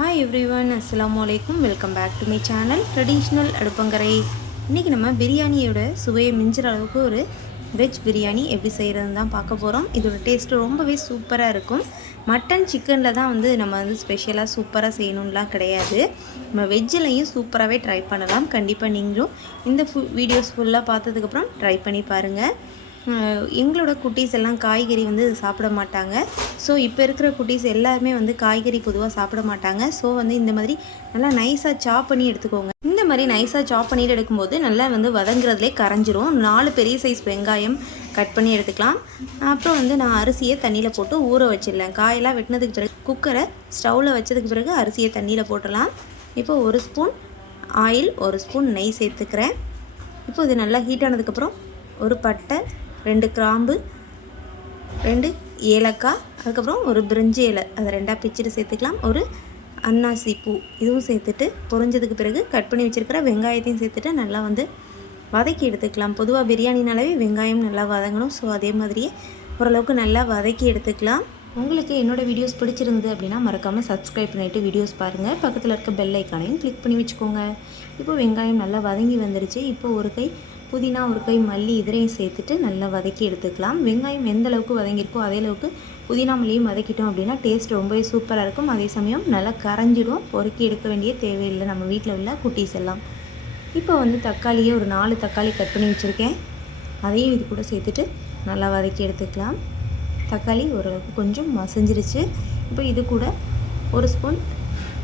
Hi everyone, Assalamualaikum. Welcome back to my channel Traditional Adupangarai. இன்றைக்கி நம்ம பிரியாணியோட சுவையை மிஞ்சுற அளவுக்கு ஒரு வெஜ் பிரியாணி எப்படி செய்கிறதுன்னு தான் பார்க்க போகிறோம். இதோட டேஸ்ட்டு ரொம்பவே சூப்பராக இருக்கும். மட்டன் சிக்கனில் தான் நம்ம ஸ்பெஷலாக சூப்பராக செய்யணும்லாம் கிடையாது. நம்ம வெஜ்ஜிலையும் சூப்பராகவே ட்ரை பண்ணலாம். கண்டிப்பாக நீங்களும் இந்த வீடியோஸ் ஃபுல்லாக பார்த்ததுக்கப்புறம் ட்ரை பண்ணி பாருங்கள். எங்களோட குட்டீஸ் எல்லாம் காய்கறி சாப்பிட மாட்டாங்க. ஸோ இப்போ இருக்கிற குட்டீஸ் எல்லாருமே காய்கறி பொதுவாக சாப்பிட மாட்டாங்க. ஸோ இந்த மாதிரி நல்லா நைஸாக சாப் பண்ணி எடுத்துக்கோங்க. இந்த மாதிரி நைஸாக சாப் பண்ணிட்டு எடுக்கும்போது நல்லா வதங்குறதுலே கரைஞ்சிரும். 4 பெரிய சைஸ் வெங்காயம் கட் பண்ணி எடுத்துக்கலாம். அப்புறம் நான் அரிசியை தண்ணியில் போட்டு ஊற வச்சிடலாம். காயெல்லாம் வெட்டினதுக்கு பிறகு குக்கரை ஸ்டவ்வில் வச்சதுக்கு பிறகு அரிசியை தண்ணியில் போட்டுடலாம். இப்போ 1 ஸ்பூன் ஆயில், 1 ஸ்பூன் நெய் சேர்த்துக்கிறேன். இப்போ இது நல்லா ஹீட் ஆனதுக்கப்புறம் ஒரு பட்டை, 2 கிராம்பு, 2 ஏலக்காய், அதுக்கப்புறம் ஒரு பிரிஞ்சி இலை அதை 2ஆக பிச்சுட்டு சேர்த்துக்கலாம். ஒரு அன்னாசி பூ இதுவும் சேர்த்துட்டு பொரிஞ்சதுக்கு பிறகு கட் பண்ணி வச்சுருக்கிற வெங்காயத்தையும் சேர்த்துட்டு நல்லா வதக்கி எடுத்துக்கலாம். பொதுவாக பிரியாணினாலே வெங்காயம் நல்லா வதங்கணும். ஸோ அதே மாதிரியே ஓரளவுக்கு நல்லா வதக்கி எடுத்துக்கலாம். உங்களுக்கு என்னோடய வீடியோஸ் பிடிச்சிருந்தது அப்படின்னா மறக்காமல் சப்ஸ்கிரைப் பண்ணிவிட்டு வீடியோஸ் பாருங்கள். பக்கத்தில் இருக்க பெல் ஐக்கானையும் கிளிக் பண்ணி வச்சுக்கோங்க. இப்போ வெங்காயம் நல்லா வதங்கி வந்துடுச்சு. இப்போ ஒரு கை புதினா, ஒரு கை மல்லி இதரையும் சேர்த்துட்டு நல்லா வதக்கி எடுத்துக்கலாம். வெங்காயம் எந்த அளவுக்கு வதங்கியிருக்கோ அதே அளவுக்கு புதினா மல்லியும் வதக்கிட்டோம் அப்படின்னா டேஸ்ட் ரொம்பவே சூப்பராக இருக்கும். அதே சமயம் நல்லா கரைஞ்சிடும். பொறுக்கி எடுக்க வேண்டிய தேவையில்லை நம்ம வீட்டில் உள்ள குட்டீஸ் எல்லாம். இப்போ தக்காளியே ஒரு 4 தக்காளி கட் பண்ணி வச்சுருக்கேன். அதையும் இது கூட சேர்த்துட்டு நல்லா வதக்கி எடுத்துக்கலாம். தக்காளி ஓரளவுக்கு கொஞ்சம் மசிஞ்சிருச்சு. இப்போ இது கூட 1 ஸ்பூன்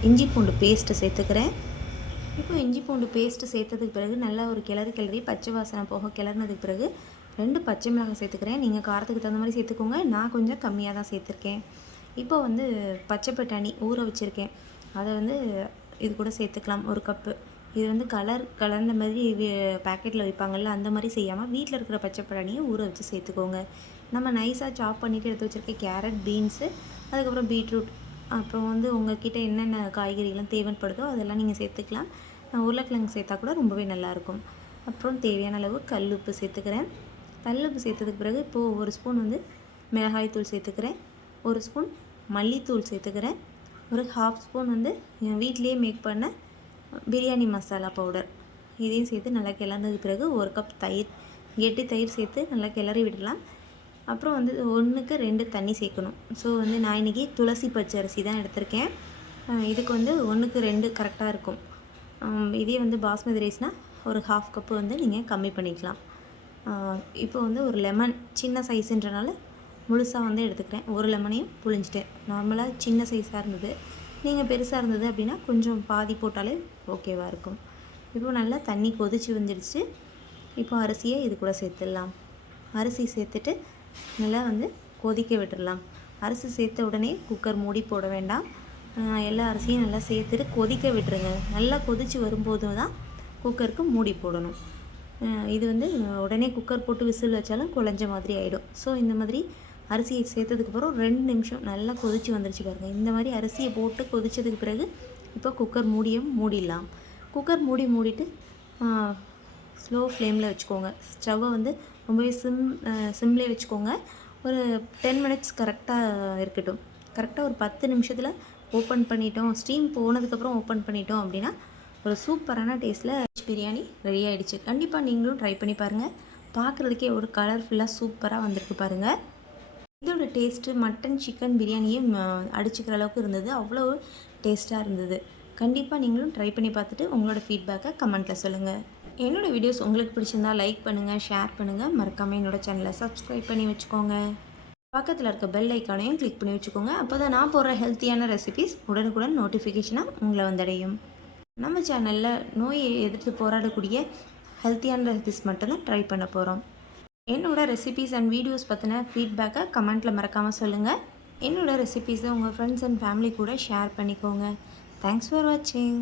இஞ்சி பூண்டு பேஸ்ட்டு சேர்த்துக்கிறேன். இப்போ இஞ்சி பூண்டு பேஸ்ட்டு சேர்த்ததுக்கு பிறகு நல்லா ஒரு கிளறி பச்சை வாசனை போக கிளறினதுக்கு பிறகு 2 பச்சை மிளகாய் சேர்த்துக்கிறேன். நீங்கள் காரத்துக்கு தகுந்த மாதிரி சேர்த்துக்கோங்க. நான் கொஞ்சம் கம்மியாக தான் சேர்த்துருக்கேன். இப்போ பச்சை பட்டாணி ஊற வச்சுருக்கேன். அதை இது கூட சேர்த்துக்கலாம். 1 கப்பு. இது கலர்ந்த மாதிரி பேக்கெட்டில் வைப்பாங்கள்ல, அந்த மாதிரி செய்யாமல் வீட்டில் இருக்கிற பச்சை பட்டாணியை ஊற வச்சு சேர்த்துக்கோங்க. நம்ம நைஸாக சாப் பண்ணிவிட்டு எடுத்து வச்சுருக்க கேரட், பீன்ஸு, அதுக்கப்புறம் பீட்ரூட், அப்புறம் உங்கள்கிட்ட என்னென்ன காய்கறிலாம் தேவைப்படுதோ அதெல்லாம் நீங்கள் சேர்த்துக்கலாம். உருளைக்கிழங்கு சேர்த்தா கூட ரொம்பவே நல்லாயிருக்கும். அப்புறம் தேவையான அளவு கல்லுப்பு சேர்த்துக்கிறேன். கல்லுப்பு சேர்த்ததுக்கு பிறகு இப்போது 1 ஸ்பூன் மிளகாய் தூள் சேர்த்துக்கிறேன். 1 ஸ்பூன் மல்லித்தூள் சேர்த்துக்கிறேன். ஒரு 1/2 ஸ்பூன் வீட்லேயே மேக் பண்ண பிரியாணி மசாலா பவுடர் இதையும் சேர்த்து நல்லா கிளறினதுக்கு பிறகு 1 கப் தயிர், கெட்டி தயிர் சேர்த்து நல்லா கிளறி விடலாம். அப்புறம் 1க்கு 2 தண்ணி சேர்க்கணும். ஸோ நான் இன்றைக்கி துளசி பச்சரிசி தான் எடுத்திருக்கேன். இதுக்கு 1க்கு 2 கரெக்டாக இருக்கும். இதே பாஸ்மதி ரைஸ்னால் ஒரு 1/2 கப்பு நீங்கள் கம்மி பண்ணிக்கலாம். இப்போ ஒரு லெமன் சின்ன சைஸுன்றனால முழுசாக எடுத்துக்கிறேன். ஒரு லெமனையும் புழிஞ்சிட்டேன். நார்மலாக சின்ன சைஸாக இருந்தது. நீங்கள் பெருசாக இருந்தது அப்படின்னா கொஞ்சம் பாதி போட்டாலே ஓகேவாக இருக்கும். இப்போ நல்லா தண்ணி கொதிச்சு வந்துடுச்சு. இப்போ அரிசியை இது கூட சேர்த்துடலாம். அரிசி சேர்த்துட்டு நல்லா கொதிக்க விட்டுடலாம். அரிசி சேர்த்த உடனே குக்கர் மூடி போட வேண்டாம். எல்லா அரிசியும் நல்லா சேர்த்துட்டு கொதிக்க விட்டுருங்க. நல்லா கொதித்து வரும்போது தான் குக்கருக்கு மூடி போடணும். இது உடனே குக்கர் போட்டு விசில் வச்சாலும் குழஞ்ச மாதிரி ஆகிடும். ஸோ இந்த மாதிரி அரிசியை சேர்த்ததுக்கப்புறம் 2 நிமிஷம் நல்லா கொதித்து வந்துருச்சு பாருங்கள். இந்த மாதிரி அரிசியை போட்டு கொதித்ததுக்கு பிறகு இப்போ குக்கர் மூடிடலாம். குக்கர் மூடிட்டு ஸ்லோ ஃப்ளேமில் வச்சுக்கோங்க. ஸ்டவ்வை ரொம்பவே சிம்லேயே வச்சுக்கோங்க. ஒரு 10 மினிட்ஸ் கரெக்டாக இருக்கட்டும். கரெக்டாக ஒரு 10 நிமிஷத்தில் ஓப்பன் பண்ணிட்டோம், ஸ்டீம் போனதுக்கப்புறம் ஓப்பன் பண்ணிட்டோம் அப்படின்னா ஒரு சூப்பரான டேஸ்ட்டில் பிரியாணி ரெடி ஆகிடுச்சு. கண்டிப்பாக நீங்களும் ட்ரை பண்ணி பாருங்கள். பார்க்குறதுக்கே ஒரு கலர்ஃபுல்லாக சூப்பராக வந்திருக்கு பாருங்கள். இதோட டேஸ்ட்டு மட்டன் சிக்கன் பிரியாணியே அடிச்சுக்கிற அளவுக்கு இருந்தது. அவ்வளோ டேஸ்ட்டாக இருந்தது. கண்டிப்பாக நீங்களும் ட்ரை பண்ணி பார்த்துட்டு உங்களோட ஃபீட்பேக்கை கமெண்ட்டில் சொல்லுங்கள். என்னோடய வீடியோஸ் உங்களுக்கு பிடிச்சிருந்தா லைக் பண்ணுங்கள், ஷேர் பண்ணுங்கள். மறக்காமல் என்னோடய சேனலை சப்ஸ்கிரைப் பண்ணி வச்சுக்கோங்க. பக்கத்தில் இருக்க பெல் ஐக்கானையும் கிளிக் பண்ணி வச்சுக்கோங்க. அப்போ தான் நான் போடுற ஹெல்த்தியான ரெசிபீஸ் உடனுக்குடன் நோட்டிஃபிகேஷனாக உங்களை வந்தடையும். நம்ம சேனலில் நோயை எதிர்த்து போராடக்கூடிய ஹெல்த்தியான ரெசிபீஸ் மட்டும்தான் ட்ரை பண்ண போகிறோம். என்னோடய ரெசிபீஸ் அண்ட் வீடியோஸ் பற்றின ஃபீட்பேக்கை கமெண்ட்டில் மறக்காமல் சொல்லுங்கள். என்னோடய ரெசிபீஸை உங்கள் ஃப்ரெண்ட்ஸ் அண்ட் ஃபேமிலி கூட ஷேர் பண்ணிக்கோங்க. தேங்க்ஸ் ஃபார் வாட்சிங்.